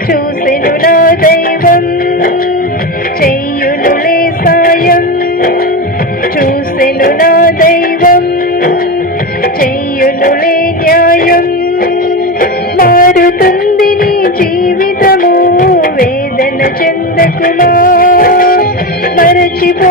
చూసెను నా దైవం చెయ్యునులే సాయం. చూసెను నా దైవం చెయ్యునులే న్యాయం. మారుతుంది నీ జీవితము వేదన చెందకుమా? మరచిపో